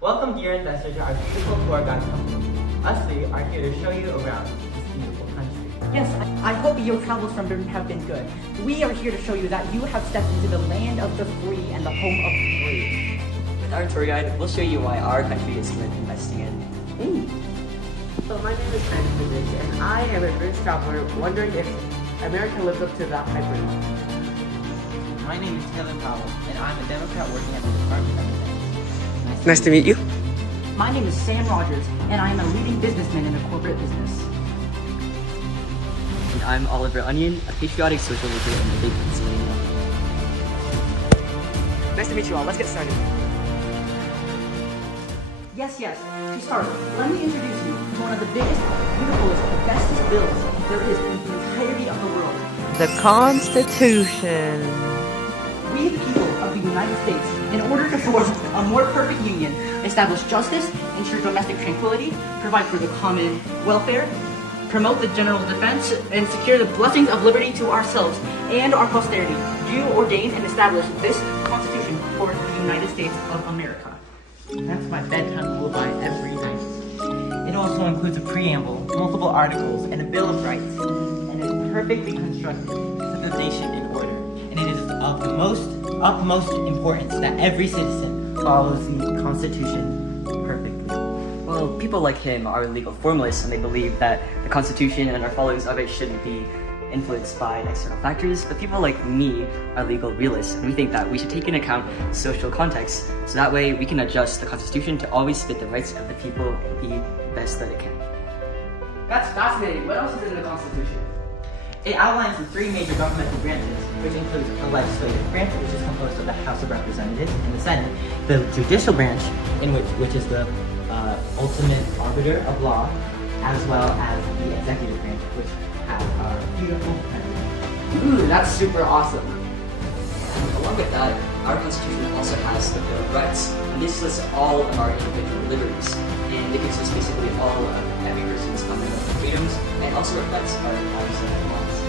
Welcome, dear investors, to our beautiful tour guide company. Us three are here to show you around this beautiful country. Yes, I hope your travels from Britain have been good. We are here to show you that you have stepped into the land of the free and the home of the free. With our tour guide, we'll show you why our country is worth investing in. So my name is Brandon Physics, and I am a British traveler wondering if America lives up to that hype. My name is Taylor Powell, and I'm a Democrat working at the Department of Defense. Nice to meet you. My name is Sam Rogers, and I am a leading businessman in a corporate business. And I'm Oliver Onion, a patriotic social worker in the big Pennsylvania. Nice to meet you all. Let's get started. Yes, to start, let me introduce you to one of the biggest, beautifulest, bestest bills there is in the entirety of the world. The Constitution. We, the people of the United States, in order to form a more perfect union, establish justice, ensure domestic tranquility, provide for the common welfare, promote the general defense, and secure the blessings of liberty to ourselves and our posterity, do ordain and establish this Constitution for the United States of America. That's my bedtime lullaby every night. It also includes a preamble, multiple articles, and a Bill of Rights, and is perfectly constructed to the nation in order. And it is of the utmost importance that every citizen follows the Constitution perfectly. Well, people like him are legal formalists, and they believe that the Constitution and our followings of it shouldn't be influenced by external factors, but people like me are legal realists, and we think that we should take into account social context, so that way we can adjust the Constitution to always fit the rights of the people and be the best that it can. That's fascinating. What else is in the Constitution? It outlines the three major governmental branches, which includes the legislative branch, which is composed of the House of Representatives and the Senate, the judicial branch, which is the ultimate arbiter of law, as well as the executive branch, which has our beautiful president. Ooh, that's super awesome. And along with that, our Constitution also has the Bill of Rights, and this lists all of our individual liberties, and it gives us basically all of every person's fundamental freedoms, and also reflects our lives and laws.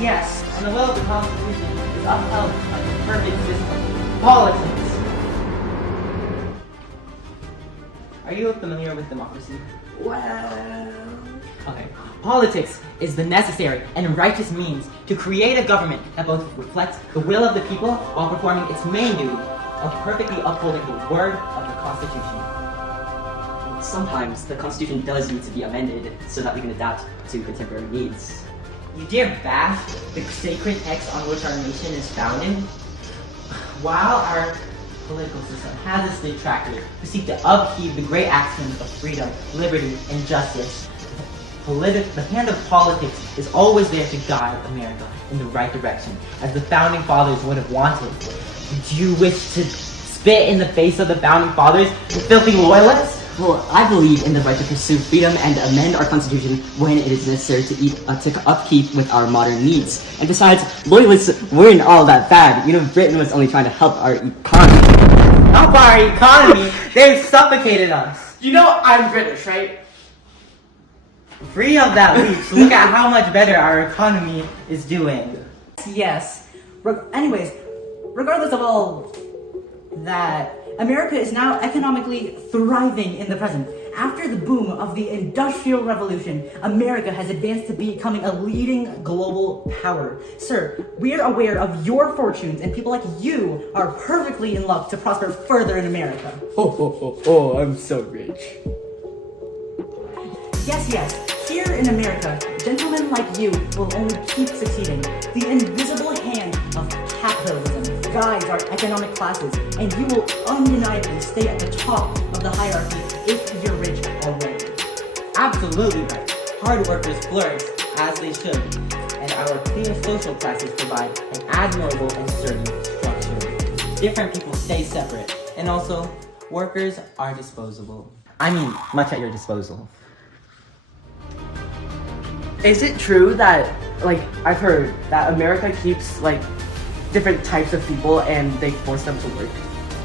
Yes. And the will of the Constitution is upheld by the perfect system, politics. Are you familiar with democracy? Well... Okay. Politics is the necessary and righteous means to create a government that both reflects the will of the people while performing its main duty of perfectly upholding the word of the Constitution. Sometimes the Constitution does need to be amended so that we can adapt to contemporary needs. You dare bash the sacred text on which our nation is founded? While our political system has its detractors who seek to upheave the great axioms of freedom, liberty, and justice, the hand of politics is always there to guide America in the right direction, as the Founding Fathers would have wanted. Do you wish to spit in the face of the Founding Fathers, you filthy loyalists? Well, I believe in the right to pursue freedom and amend our Constitution when it is necessary to upkeep with our modern needs. And besides, loyalists weren't all that bad. You know, Britain was only trying to help our economy. Help our economy? They've suffocated us. You know I'm British, right? Free of that leech, look at how much better our economy is doing. Yes. Anyways, regardless of all that, America is now economically thriving in the present. After the boom of the Industrial Revolution, America has advanced to becoming a leading global power. Sir, we are aware of your fortunes, and people like you are perfectly in luck to prosper further in America. Oh, I'm so rich. Yes. Here in America, gentlemen like you will only keep succeeding. The invisible hand of capitalism guides our economic classes, and you will undeniably stay at the top of the hierarchy if you're rich already. Absolutely right. Hard workers flourish as they should, and our clear social classes provide an admirable and certain structure. Different people stay separate, and also, workers are disposable. I mean, much at your disposal. Is it true that, I've heard that America keeps, different types of people and they force them to work?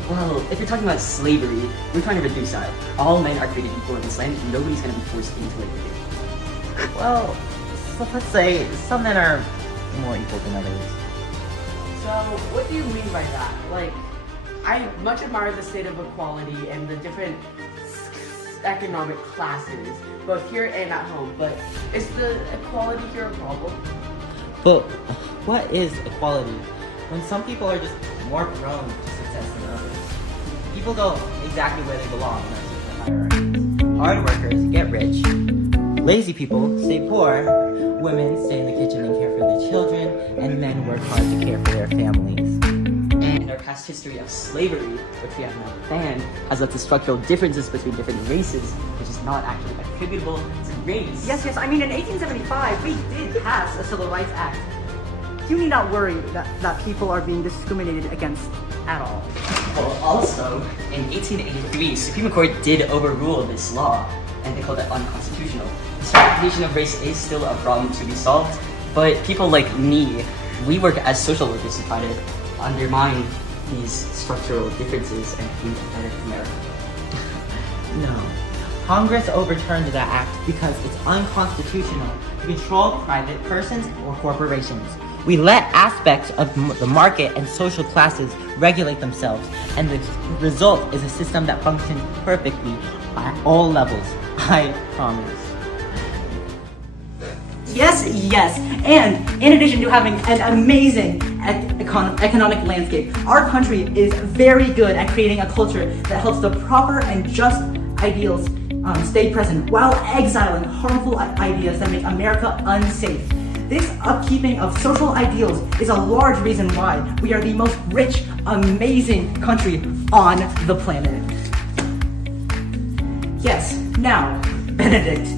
Well, if you're talking about slavery, we're trying to reduce that. All men are created equal in this land, and nobody's going to be forced into slavery. Well, let's say some men are more equal than others. So, what do you mean by that? Like, I much admire the state of equality and the different economic classes, both here and at home, but is the equality here a problem? But what is equality when some people are just more prone to success than others? People go exactly where they belong in our social hierarchy. Hard workers get rich. Lazy people stay poor. Women stay in the kitchen and care for their children, and men work hard to care for their families. And our past history of slavery, which we have now banned, has led to structural differences between different races, which is not actually attributable to race. Yes, I mean, in 1875, we did pass a Civil Rights Act. You need not worry that people are being discriminated against at all. Well, also, in 1883, Supreme Court did overrule this law, and they called it unconstitutional. The stratification of race is still a problem to be solved, but people like me, we work as social workers to try to undermine these structural differences and create a better America. No. Congress overturned that act because it's unconstitutional to control private persons or corporations. We let aspects of the market and social classes regulate themselves, and the result is a system that functions perfectly at all levels. I promise. Yes. And in addition to having an amazing economic landscape, our country is very good at creating a culture that helps the proper and just ideals stay present while exiling harmful ideas that make America unsafe. This upkeeping of social ideals is a large reason why we are the most rich, amazing country on the planet. Yes, now, Benedict,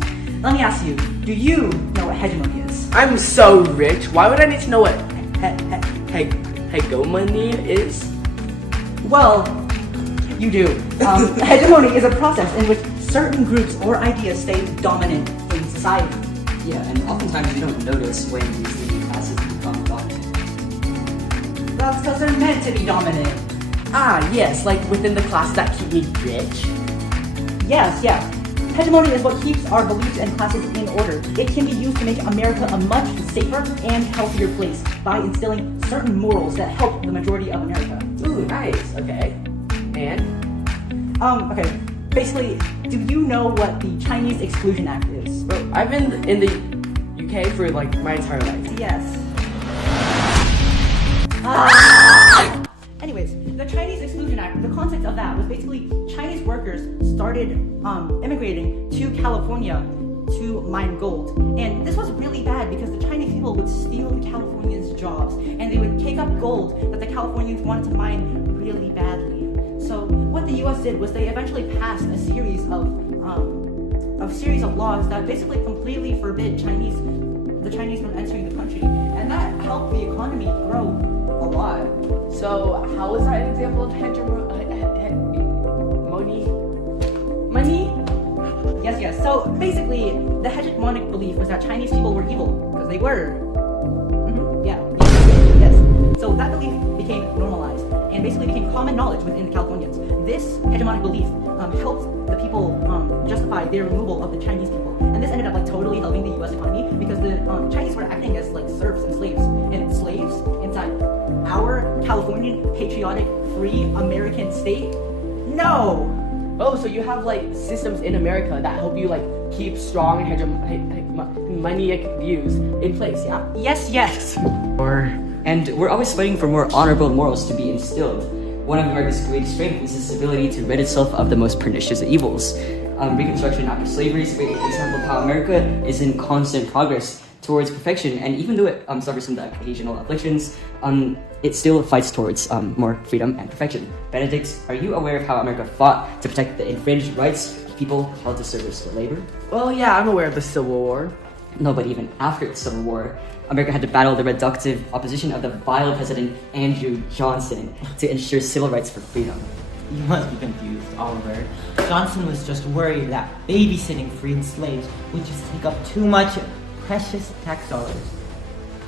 let me ask you, do you know what hegemony is? I'm so rich. Why would I need to know what hegemony is? Well, you do. Hegemony is a process in which certain groups or ideas stay dominant in society. Yeah, and oftentimes we don't notice when these leading classes become dominant. That's because they're meant to be dominant. Ah, yes, like within the classes that keep me rich. Yes. Hegemony is what keeps our beliefs and classes in order. It can be used to make America a much safer and healthier place by instilling certain morals that help the majority of America. Ooh, nice. Okay. And? Okay. Basically, do you know what the Chinese Exclusion Act is? Bro, I've been in the UK for like my entire life. Yes. Anyways, the Chinese Exclusion Act, the concept of that was basically Chinese workers started immigrating to California to mine gold. And this was really bad because the Chinese people would steal the Californians' jobs and they would take up gold that the Californians wanted to mine really badly. So what the US did was they eventually passed a series of laws that basically completely forbid the Chinese from entering the country. And that helped the economy grow a lot. So, how is that an example of money? Yes. So basically, the hegemonic belief was that Chinese people were evil because they were. Yes. So that belief became normalized and basically became common knowledge within the Californians. This hegemonic belief helped the people justify their removal of the Chinese people, and this ended up like totally helping the U.S. economy because the Chinese were acting as like serfs and slaves inside our Californian patriotic free American state. No. Oh, so you have like systems in America that help you like keep strong hegemonic views in place, yeah? Yes. And we're always fighting for more honorable morals to be instilled. One of America's greatest strengths is its ability to rid itself of the most pernicious evils. Reconstruction after slavery is a great example of how America is in constant progress towards perfection, and even though it suffers from the occasional afflictions, it still fights towards more freedom and perfection. Benedict, are you aware of how America fought to protect the infringed rights of people held to service for labor? Well, yeah, I'm aware of the Civil War. No, but even after the Civil War, America had to battle the reductive opposition of the vile President Andrew Johnson to ensure civil rights for freedom. You must be confused, Oliver. Johnson was just worried that babysitting freed slaves would just take up too much precious tax dollars.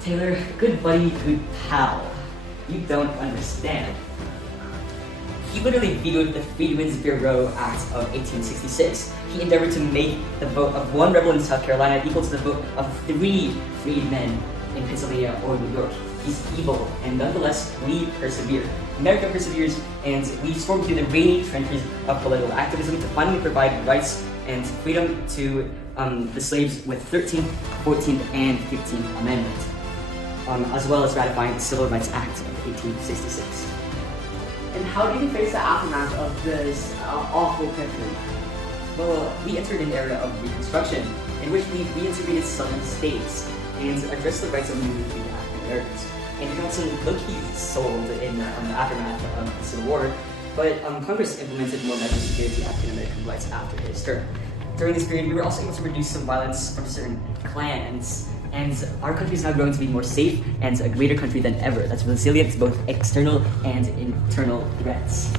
Taylor, good buddy, good pal. You don't understand. He literally vetoed the Freedmen's Bureau Act of 1866. He endeavored to make the vote of one rebel in South Carolina equal to the vote of 3 freedmen in Pennsylvania or New York. He's evil, and nonetheless, we persevere. America perseveres, and we storm through the rainy trenches of political activism to finally provide rights and freedom to the slaves with 13th, 14th, and 15th Amendment, as well as ratifying the Civil Rights Act of 1866. And how do you face the aftermath of this awful country? Well, we entered an era of Reconstruction, in which we reintegrated southern states and addressed the rights of newly freed African Americans. And Johnson low-key sold in the aftermath of the Civil War, but Congress implemented more measures to guarantee African American rights after his term. During this period, we were also able to reduce some violence from certain clans, and our country is now growing to be more safe and a greater country than ever that's resilient to both external and internal threats.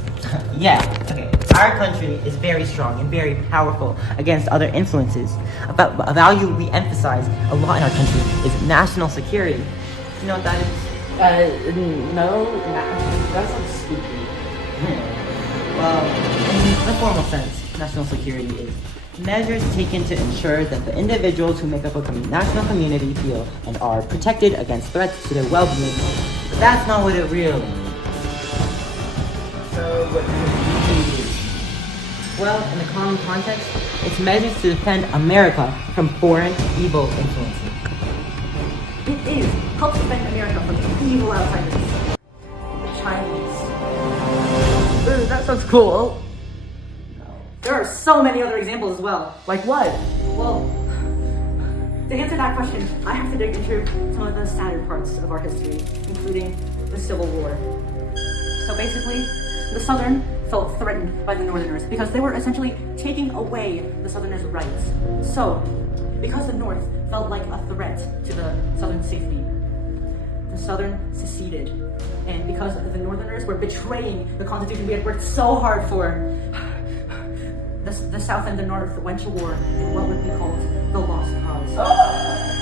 Yeah, okay. Our country is very strong and very powerful against other influences. But a value we emphasize a lot in our country is national security. You know what that is? No, that sounds stupid. Well, in the formal sense, national security is measures taken to ensure that the individuals who make up a national community feel and are protected against threats to their well-being. But that's not what it really means. So, what do you do? Well, in the common context, it's measures to defend America from foreign evil influences. It is helps defend America from evil outsiders. The Chinese. Ooh, that sounds cool. There are so many other examples as well. Like what? Well, to answer that question, I have to dig into some of the sadder parts of our history, including the Civil War. So basically, the Southern felt threatened by the Northerners because they were essentially taking away the Southerners' rights. So, because the North felt like a threat to the Southern safety, the Southern seceded. And because the Northerners were betraying the Constitution we had worked so hard for, the South and the North went to war in what would be called the Lost Cause.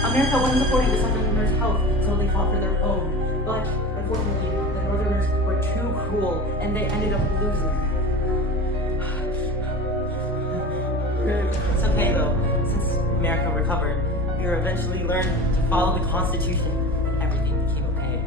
America wasn't supporting the Southerners' health, so they fought for their own. But unfortunately, the Northerners were too cruel, and they ended up losing. It's okay though, since America recovered, we were eventually learned to follow the Constitution, and everything became okay.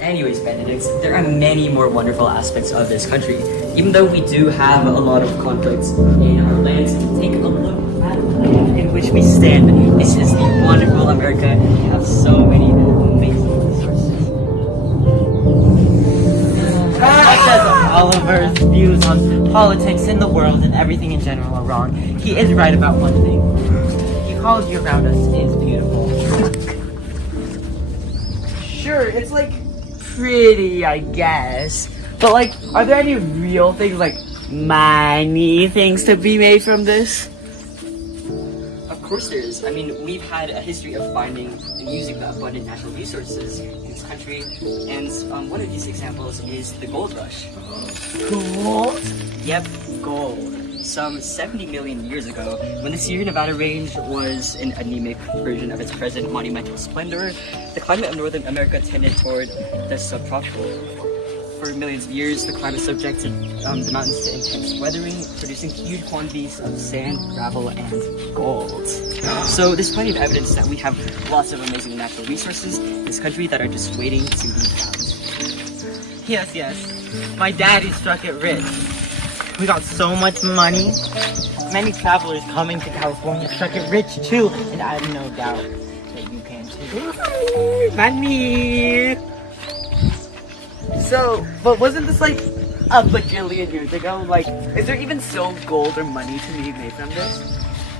Anyways, Benedict, there are many more wonderful aspects of this country. Even though we do have a lot of conflicts in our lands, take a look at the land in which we stand. This is the wonderful America. We have so many amazing resources. Says Oliver's views on politics in the world and everything in general are wrong. He is right about one thing. The ecology around us is beautiful. Sure, it's like pretty, I guess. But like, are there any real things, like money things to be made from this? Of course there is. I mean, we've had a history of finding and using the abundant natural resources in this country, and one of these examples is the gold rush. Gold? Yep, gold. Some 70 million years ago, when the Sierra Nevada range was an anemic version of its present monumental splendor, the climate of Northern America tended toward the subtropical. For millions of years, the climate subjected the mountains to intense weathering, producing huge quantities of sand, gravel, and gold. So there's plenty of evidence that we have lots of amazing natural resources in this country that are just waiting to be found. Yes. My daddy struck it rich. We got so much money. Many travelers coming to California struck it rich too, and I have no doubt that you can too. Money! So, but wasn't this like a bajillion years ago? Like, is there even still gold or money to be made from this?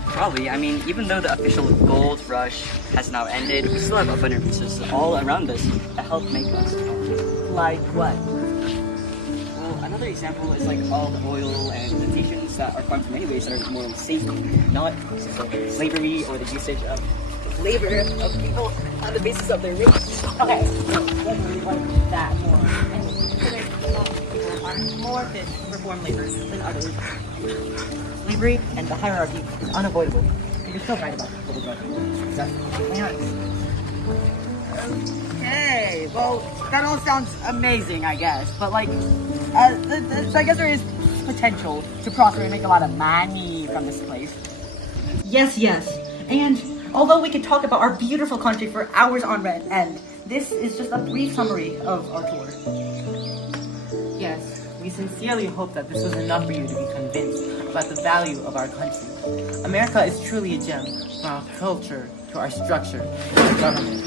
Probably. I mean, even though the official gold rush has now ended, we still have abundant resources all around us that help make us strong. Like what? Well, another example is like all the oil and plantations that are farmed in many ways that are morally safe, not slavery or the usage of labor of people on the basis of their race. Okay, so let's really want that more. And consider that people are more fit to perform labor than others. Slavery and the hierarchy is unavoidable. And you're still right about gold rush. That's Okay, well, that all sounds amazing, I guess. But like, so I guess there is potential to prosper and make a lot of money from this place. Yes, yes. And although we could talk about our beautiful country for hours on end, this is just a brief summary of our tour. Yes, we sincerely hope that this was enough for you to be convinced about the value of our country. America is truly a gem, from our culture to our structure to our government.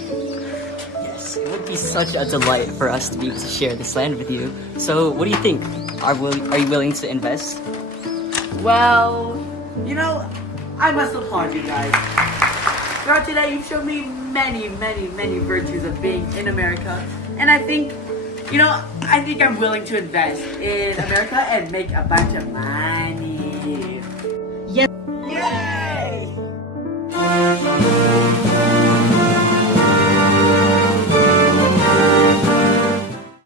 Yes, it would be such a delight for us to be able to share this land with you. So, what do you think? Are you willing to invest? Well, you know, I must applaud you guys. Throughout today, you've shown me many, many, many virtues of being in America. And I think I'm willing to invest in America and make a bunch of money.